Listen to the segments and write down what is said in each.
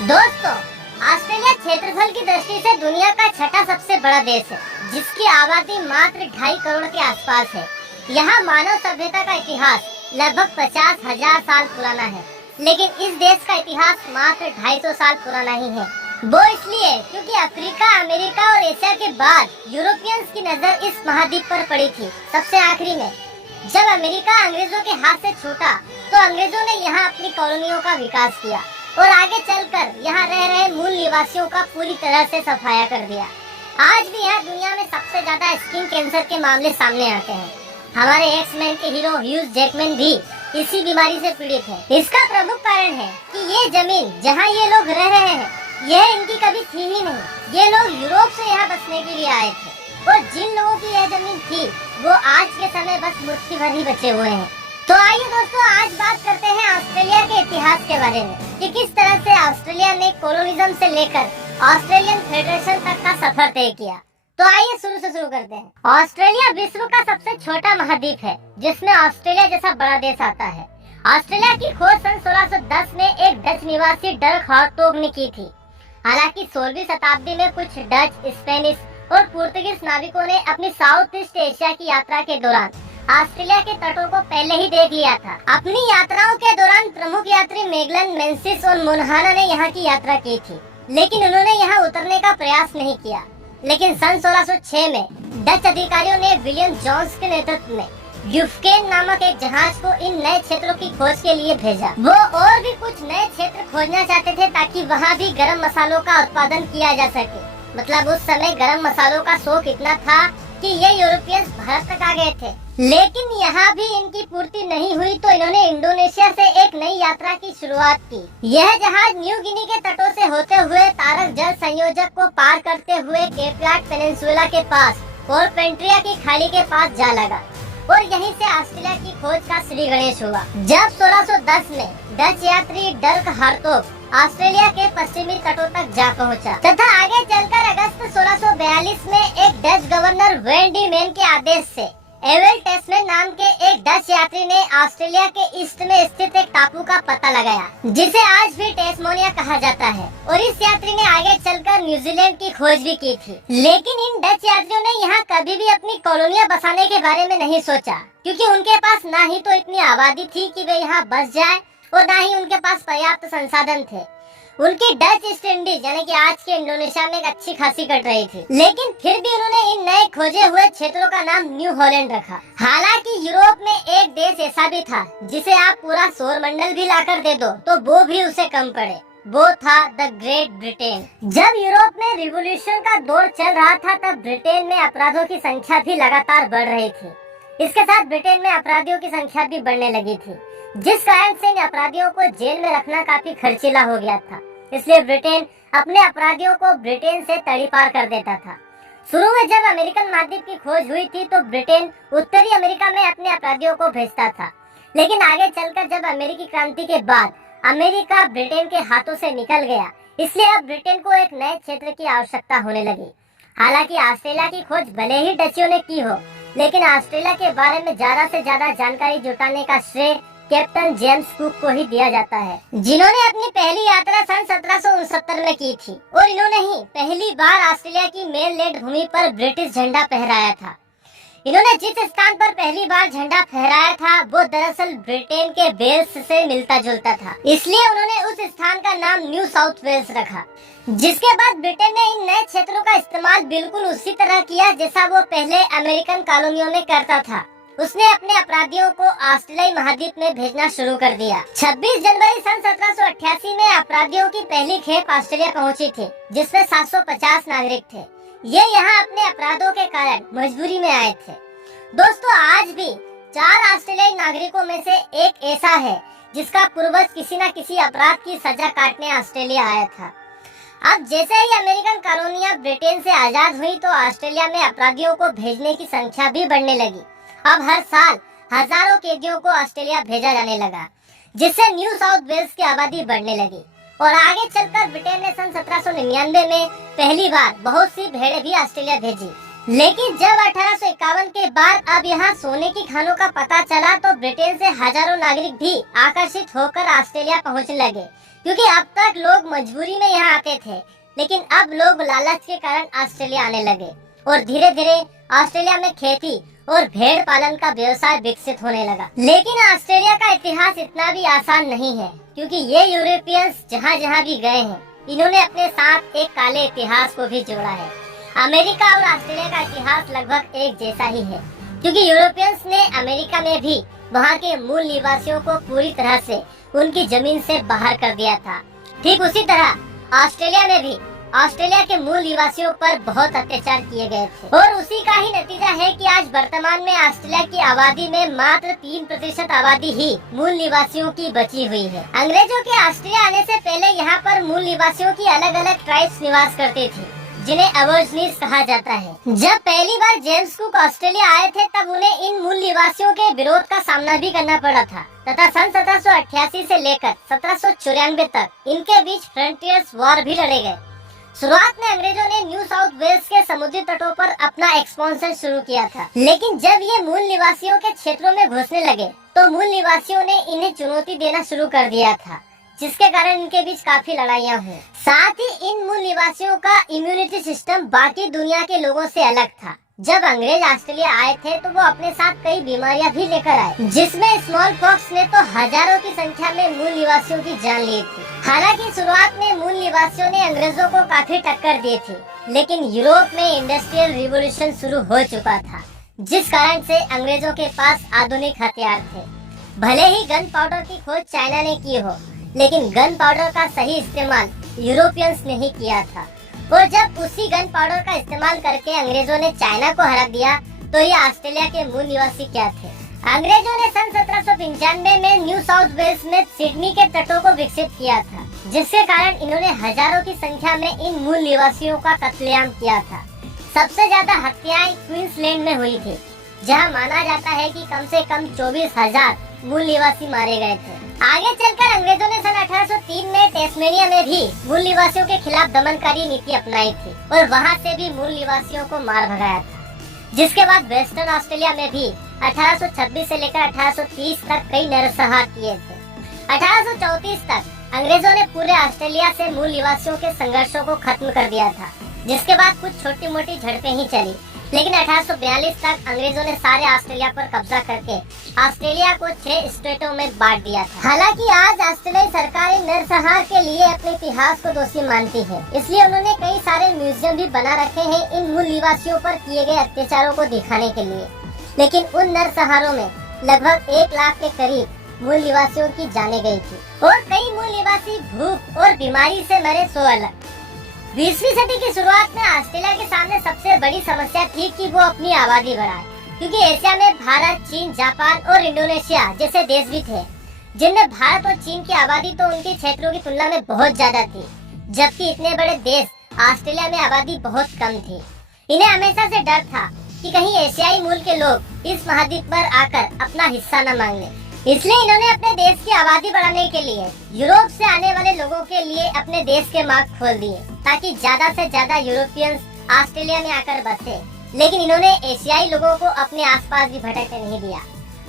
दोस्तों, ऑस्ट्रेलिया क्षेत्रफल की दृष्टि से दुनिया का छठा सबसे बड़ा देश है, जिसकी आबादी मात्र 2.5 करोड़ के आसपास है। यहाँ मानव सभ्यता का इतिहास लगभग 50,000 साल पुराना है, लेकिन इस देश का इतिहास मात्र 250 साल पुराना ही है। वो इसलिए क्योंकि अफ्रीका, अमेरिका और एशिया के बाद यूरोपियंस की नजर इस महाद्वीप पर पड़ी थी। सबसे आखिरी में जब अमेरिका अंग्रेजों के हाथ से छूटा, तो अंग्रेजों ने यहाँ अपनी कॉलोनियों का विकास किया और आगे चलकर यहाँ रह रहे मूल निवासियों का पूरी तरह से सफाया कर दिया। आज भी यहाँ दुनिया में सबसे ज्यादा स्किन कैंसर के मामले सामने आते हैं। हमारे एक्स-मैन के हीरो ह्यूज जैकमैन भी इसी बीमारी से पीड़ित है। इसका प्रमुख कारण है कि ये जमीन जहाँ ये लोग रह रहे हैं, यह इनकी कभी थी ही नहीं। ये लोग यूरोप से यहाँ बसने के लिए आए थे और जिन लोगों की यह जमीन थी, वो आज के समय बस मुट्ठी भर ही बचे हुए हैं। तो आइए दोस्तों, आज बात करते हैं ऑस्ट्रेलिया के इतिहास के बारे में कि किस तरह से ऑस्ट्रेलिया ने कोलोनिज्म से लेकर ऑस्ट्रेलियन फेडरेशन तक का सफर तय किया। तो आइए शुरू करते हैं। ऑस्ट्रेलिया विश्व का सबसे छोटा महाद्वीप है, जिसमें ऑस्ट्रेलिया जैसा बड़ा देश आता है। ऑस्ट्रेलिया की खोज सन 1610 में एक डच निवासी डर्क हार्टोग ने की थी। हालांकि 16वीं शताब्दी में कुछ डच, स्पेनिश और पुर्तगीज नाविकों ने अपनी साउथ ईस्ट एशिया की यात्रा के दौरान ऑस्ट्रेलिया के तटों को पहले ही देख लिया था। अपनी यात्राओं के दौरान प्रमुख यात्री मेगलन, मेंसिस और मोनहाना ने यहाँ की यात्रा की थी, लेकिन उन्होंने यहाँ उतरने का प्रयास नहीं किया। लेकिन सन 1606 में डच अधिकारियों ने विलियम जोन्स के नेतृत्व में ड्यूफकेन नामक एक जहाज को इन नए क्षेत्रों की खोज के लिए भेजा। वो और भी कुछ नए क्षेत्र खोजना चाहते थे ताकि वहाँ भी गरम मसालों का उत्पादन किया जा सके। मतलब उस समय गरम मसालों का शौक इतना था कि ये यूरोपियंस भारत तक आ गए थे। लेकिन यहाँ भी इनकी पूर्ति नहीं हुई, तो इन्होंने इंडोनेशिया से एक नई यात्रा की शुरुआत की। यह जहाज न्यू गिनी के तटों से होते हुए तारक जल संयोजक को पार करते हुए केप यार्ड पेनिनसुला के पास और पेंट्रिया की खाड़ी के पास जा लगा और यहीं से ऑस्ट्रेलिया की खोज का श्री गणेश हुआ। जब 1610 में डच यात्री डर्क हार्टोग ऑस्ट्रेलिया के पश्चिमी तटों तक जा पहुंचा तथा आगे चलकर अगस्त 1642 में एक Dutch governor Van Diemen के आदेश से एवेल टेस्मेन नाम के एक डच यात्री ने ऑस्ट्रेलिया के ईस्ट में स्थित एक टापू का पता लगाया, जिसे आज भी टेस्मोनिया कहा जाता है। और इस यात्री ने आगे चलकर न्यूजीलैंड की खोज भी की थी। लेकिन इन डच यात्रियों ने यहाँ कभी भी अपनी कॉलोनियां बसाने के बारे में नहीं सोचा, क्योंकि उनके पास ना ही तो इतनी आबादी थी कि वे यहाँ बस जाए और ना ही उनके पास पर्याप्त संसाधन थे। उनकी डच ईस्ट इंडीज यानी कि आज के इंडोनेशिया में एक अच्छी खासी कट रही थी। लेकिन फिर भी उन्होंने इन नए खोजे हुए क्षेत्रों का नाम न्यू हॉलैंड रखा। हालांकि यूरोप में एक देश ऐसा भी था जिसे आप पूरा सौर मंडल भी लाकर दे दो तो वो भी उसे कम पड़े। वो था द ग्रेट ब्रिटेन। जब यूरोप में रिवॉल्यूशन का दौर चल रहा था, तब ब्रिटेन में अपराधों की संख्या भी लगातार बढ़ रही थी। इसके साथ ब्रिटेन में अपराधियों की संख्या भी बढ़ने लगी थी, जिस कारण से इन अपराधियों को जेल में रखना काफी खर्चीला हो गया था। इसलिए ब्रिटेन अपने अपराधियों को ब्रिटेन से तड़ीपार कर देता था। शुरू में जब अमेरिकन महाद्वीप की खोज हुई थी, तो ब्रिटेन उत्तरी अमेरिका में अपने अपराधियों को भेजता था। लेकिन आगे चलकर जब अमेरिकी क्रांति के बाद अमेरिका ब्रिटेन के हाथों से निकल गया, इसलिए अब ब्रिटेन को एक नए क्षेत्र की आवश्यकता होने लगी। हालांकि ऑस्ट्रेलिया की खोज भले ही डचियों ने की हो, लेकिन ऑस्ट्रेलिया के बारे में ज्यादा से ज्यादा जानकारी जुटाने का श्रेय कैप्टन जेम्स कुक को ही दिया जाता है, जिन्होंने अपनी पहली यात्रा सन 1769 में की थी। और इन्होंने ही पहली बार ऑस्ट्रेलिया की मेनलैंड भूमि पर ब्रिटिश झंडा फहराया था। इन्होंने जिस स्थान पर पहली बार झंडा फहराया था, वो दरअसल ब्रिटेन के वेल्स से मिलता जुलता था। इसलिए उन्होंने उस स्थान का नाम न्यू साउथ वेल्स रखा। जिसके बाद ब्रिटेन ने इन नए क्षेत्रों का इस्तेमाल बिल्कुल उसी तरह किया जैसा वो पहले अमेरिकन कॉलोनियों में करता था। उसने अपने अपराधियों को ऑस्ट्रेलियाई महाद्वीप में भेजना शुरू कर दिया। 26 जनवरी सन 1788 में अपराधियों की पहली खेप ऑस्ट्रेलिया पहुंची थी, जिसमें 750 नागरिक थे। ये यहाँ अपने अपराधों के कारण मजबूरी में आए थे। दोस्तों, आज भी 4 ऑस्ट्रेलियाई नागरिकों में से एक ऐसा है जिसका पूर्वज किसी न किसी अपराध की सजा काटने ऑस्ट्रेलिया आया था। अब जैसे ही अमेरिकन कॉलोनियां ब्रिटेन से आजाद हुई, तो ऑस्ट्रेलिया में अपराधियों को भेजने की संख्या भी बढ़ने लगी। अब हर साल हजारों कैदियों को ऑस्ट्रेलिया भेजा जाने लगा, जिससे न्यू साउथ वेल्स की आबादी बढ़ने लगी। और आगे चलकर ब्रिटेन ने सन 1799 में पहली बार बहुत सी भेड़ें भी ऑस्ट्रेलिया भेजी। लेकिन जब 1851 के बाद अब यहाँ सोने की खानों का पता चला, तो ब्रिटेन से हजारों नागरिक भी आकर्षित होकर ऑस्ट्रेलिया पहुँचने लगे, क्योंकि अब तक लोग मजबूरी में यहाँ आते थे, लेकिन अब लोग लालच के कारण ऑस्ट्रेलिया आने लगे और धीरे धीरे ऑस्ट्रेलिया में खेती और भेड़ पालन का व्यवसाय विकसित होने लगा। लेकिन ऑस्ट्रेलिया का इतिहास इतना भी आसान नहीं है, क्योंकि ये यूरोपियंस जहाँ जहाँ भी गए हैं, इन्होंने अपने साथ एक काले इतिहास को भी जोड़ा है। अमेरिका और ऑस्ट्रेलिया का इतिहास लगभग एक जैसा ही है, क्योंकि यूरोपियंस ने अमेरिका में भी वहाँ के मूल निवासियों को पूरी तरह से उनकी जमीन से बाहर कर दिया था। ठीक उसी तरह ऑस्ट्रेलिया में भी ऑस्ट्रेलिया के मूल निवासियों पर बहुत अत्याचार किए गए थे और उसी का ही नतीजा है कि आज वर्तमान में ऑस्ट्रेलिया की आबादी में मात्र 3% आबादी ही मूल निवासियों की बची हुई है। अंग्रेजों के ऑस्ट्रेलिया आने से पहले यहाँ पर मूल निवासियों की अलग अलग ट्राइब्स निवास करती थी, जिन्हें अबोरिजिनीज कहा जाता है। जब पहली बार जेम्स कुक ऑस्ट्रेलिया आए थे, तब उन्हें इन मूल निवासियों के विरोध का सामना भी करना पड़ा था तथा सन 1788 से लेकर 1794 तक इनके बीच फ्रंटियर्स वॉर भी लड़े गए। शुरुआत में अंग्रेजों ने न्यू साउथ वेल्स के समुद्री तटों पर अपना एक्सपेंशन शुरू किया था, लेकिन जब ये मूल निवासियों के क्षेत्रों में घुसने लगे तो मूल निवासियों ने इन्हें चुनौती देना शुरू कर दिया था, जिसके कारण इनके बीच काफी लड़ाइयाँ हुई। साथ ही इन मूल निवासियों का इम्यूनिटी सिस्टम बाकी दुनिया के लोगों से अलग था। जब अंग्रेज ऑस्ट्रेलिया आए थे तो वो अपने साथ कई बीमारियां भी लेकर आए, जिसमें स्मॉल पॉक्स ने तो हजारों की संख्या में मूल निवासियों की जान ली थी। हालांकि शुरुआत में मूल निवासियों ने अंग्रेजों को काफी टक्कर दी थी, लेकिन यूरोप में इंडस्ट्रियल रिवॉल्यूशन शुरू हो चुका था, जिस कारण से अंग्रेजों के पास आधुनिक हथियार थे। भले ही गन पाउडर की खोज चाइना ने की हो, लेकिन गन पाउडर का सही इस्तेमाल यूरोपियंस ने ही किया था। और जब उसी गन पाउडर का इस्तेमाल करके अंग्रेजों ने चाइना को हरा दिया, तो ये ऑस्ट्रेलिया के मूल निवासी क्या थे? अंग्रेजों ने सन 1795 में न्यू साउथ वेल्स में सिडनी के तटों को विकसित किया था, जिसके कारण इन्होंने हजारों की संख्या में इन मूल निवासियों का कत्लेआम किया था। सबसे ज्यादा हत्याएं क्वींसलैंड में हुई थी, जहां माना जाता है कि कम से कम 24,000 मूल निवासी मारे गए थे। आगे चलकर अंग्रेजों ने सन 1803 में टेस्मेनिया में भी मूल निवासियों के खिलाफ दमनकारी नीति अपनाई थी और वहां से भी मूल निवासियों को मार भगाया था। जिसके बाद वेस्टर्न ऑस्ट्रेलिया में भी 1826 से लेकर 1830 तक कई नरसंहार किए थे। 1834 तक अंग्रेजों ने पूरे ऑस्ट्रेलिया से मूल निवासियों के संघर्षों को खत्म कर दिया था, जिसके बाद कुछ छोटी मोटी झड़पें ही चली, लेकिन 1842 तक अंग्रेजों ने सारे ऑस्ट्रेलिया पर कब्जा करके ऑस्ट्रेलिया को 6 स्टेटों में बांट दिया था। हालांकि आज ऑस्ट्रेलियाई सरकार नरसंहार के लिए अपने इतिहास को दोषी मानती है, इसलिए उन्होंने कई सारे म्यूजियम भी बना रखे हैं इन मूल निवासियों पर किए गए अत्याचारों को दिखाने के लिए। लेकिन उन नरसंहारों में लगभग 1 लाख के करीब मूल निवासियों की जाने गई थी और कई मूल निवासी भूख और बीमारी से मरे सो अलग। 20वीं सदी की शुरुआत में ऑस्ट्रेलिया के सामने सबसे बड़ी समस्या थी कि वो अपनी आबादी बढ़ाए, क्योंकि एशिया में भारत, चीन, जापान और इंडोनेशिया जैसे देश भी थे, जिनमें भारत और चीन की आबादी तो उनके क्षेत्रों की तुलना में बहुत ज्यादा थी, जबकि इतने बड़े देश ऑस्ट्रेलिया में आबादी बहुत कम थी। इन्हें हमेशा से डर था कि कहीं एशियाई मूल के लोग इस महाद्वीप पर आकर अपना हिस्सा न मांग लें। इसलिए इन्होंने अपने देश की आबादी बढ़ाने के लिए यूरोप से आने वाले लोगों के लिए अपने देश के मार्ग खोल दिए, ताकि ज्यादा से ज्यादा यूरोपियंस ऑस्ट्रेलिया में आकर बसे। लेकिन इन्होंने एशियाई लोगों को अपने आसपास भी भटकने नहीं दिया।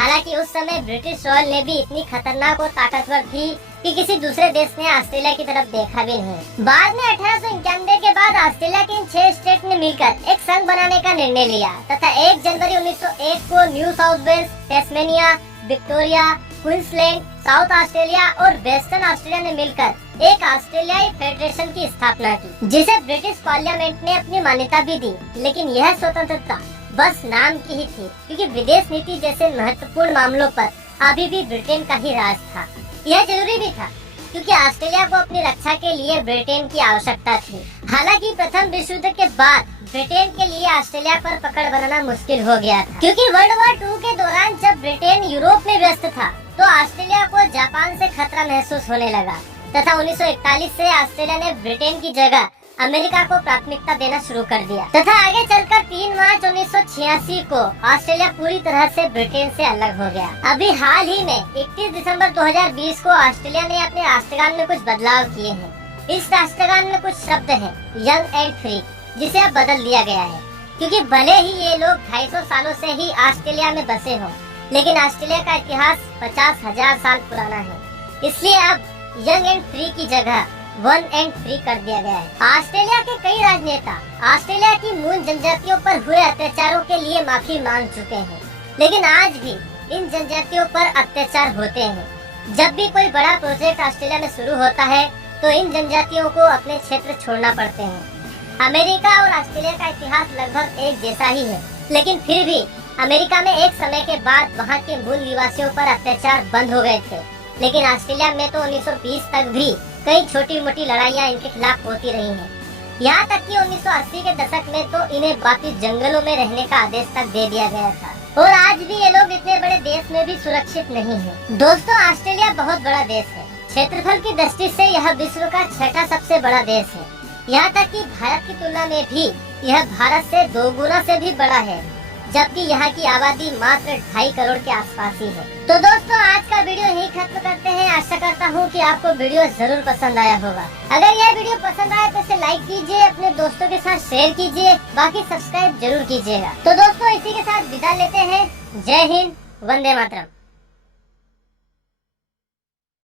हालांकि उस समय ब्रिटिश रॉयल नेवी इतनी खतरनाक और ताकतवर थी कि किसी दूसरे देश ने ऑस्ट्रेलिया की तरफ देखा भी नहीं। बाद में 1891 के बाद ऑस्ट्रेलिया के इन 6 स्टेट ने मिलकर एक संघ बनाने का निर्णय लिया तथा 1 जनवरी 1901 को New South Wales, Tasmania, Victoria, Queensland, South Australia और वेस्टर्न ऑस्ट्रेलिया ने मिलकर एक ऑस्ट्रेलियाई फेडरेशन की स्थापना की, जिसे ब्रिटिश पार्लियामेंट ने अपनी मान्यता भी दी। लेकिन यह स्वतंत्रता बस नाम की ही थी, क्योंकि विदेश नीति जैसे महत्वपूर्ण मामलों पर अभी भी ब्रिटेन का ही राज था। यह जरूरी भी था, क्योंकि ऑस्ट्रेलिया को अपनी रक्षा के लिए ब्रिटेन की आवश्यकता थी। हालांकि प्रथम विश्व युद्ध के बाद ब्रिटेन के लिए ऑस्ट्रेलिया पर पकड़ बनाना मुश्किल हो गया था, क्योंकि वर्ल्ड वॉर 2 के दौरान जब ब्रिटेन यूरोप में व्यस्त था तो ऑस्ट्रेलिया को जापान से खतरा महसूस होने लगा तथा 1941 से ऑस्ट्रेलिया ने ब्रिटेन की जगह अमेरिका को प्राथमिकता देना शुरू कर दिया तथा आगे चलकर 3 मार्च 1986 को ऑस्ट्रेलिया पूरी तरह से ब्रिटेन से अलग हो गया। अभी हाल ही में 31 दिसंबर 2020 को ऑस्ट्रेलिया ने अपने राष्ट्रगान में कुछ बदलाव किए हैं। इस राष्ट्रगान में कुछ शब्द हैं यंग एंड फ्री, जिसे अब बदल दिया गया है, क्योंकि भले ही ये लोग 250 सालों से ही ऑस्ट्रेलिया में बसे हों, लेकिन ऑस्ट्रेलिया का इतिहास 50,000 साल पुराना है। इसलिए अब यंग एंड फ्री की जगह वन एंड फ्री कर दिया गया है। ऑस्ट्रेलिया के कई राजनेता ऑस्ट्रेलिया की मूल जनजातियों पर हुए अत्याचारों के लिए माफी मांग चुके हैं, लेकिन आज भी इन जनजातियों पर अत्याचार होते हैं। जब भी कोई बड़ा प्रोजेक्ट ऑस्ट्रेलिया में शुरू होता है तो इन जनजातियों को अपने क्षेत्र छोड़ना पड़ते हैं। अमेरिका और ऑस्ट्रेलिया का इतिहास लगभग एक जैसा ही है, लेकिन फिर भी अमेरिका में एक समय के बाद वहाँ के मूल निवासियों पर अत्याचार बंद हो गए थे, लेकिन ऑस्ट्रेलिया में तो 1920 तक भी कई छोटी मोटी लड़ाइयाँ इनके खिलाफ होती रही हैं। यहाँ तक कि 1980 के दशक में तो इन्हें वापिस जंगलों में रहने का आदेश तक दे दिया गया था, और आज भी ये लोग इतने बड़े देश में भी सुरक्षित नहीं है। दोस्तों, ऑस्ट्रेलिया बहुत बड़ा देश है। क्षेत्रफल की दृष्टि से यह विश्व का छठा सबसे बड़ा देश है। यहाँ तक कि भारत की तुलना में भी यह भारत से 2 गुना से भी बड़ा है, जबकि यहाँ की आबादी मात्र 2.5 करोड़ के आसपास ही है। तो दोस्तों, आज का वीडियो यही खत्म करते हैं। आशा करता हूँ कि आपको वीडियो जरूर पसंद आया होगा। अगर यह वीडियो पसंद आया तो इसे लाइक कीजिए, अपने दोस्तों के साथ शेयर कीजिए, बाकी सब्सक्राइब जरूर कीजिएगा। तो दोस्तों, इसी के साथ विदा लेते हैं। जय हिंद, वंदे मातरम।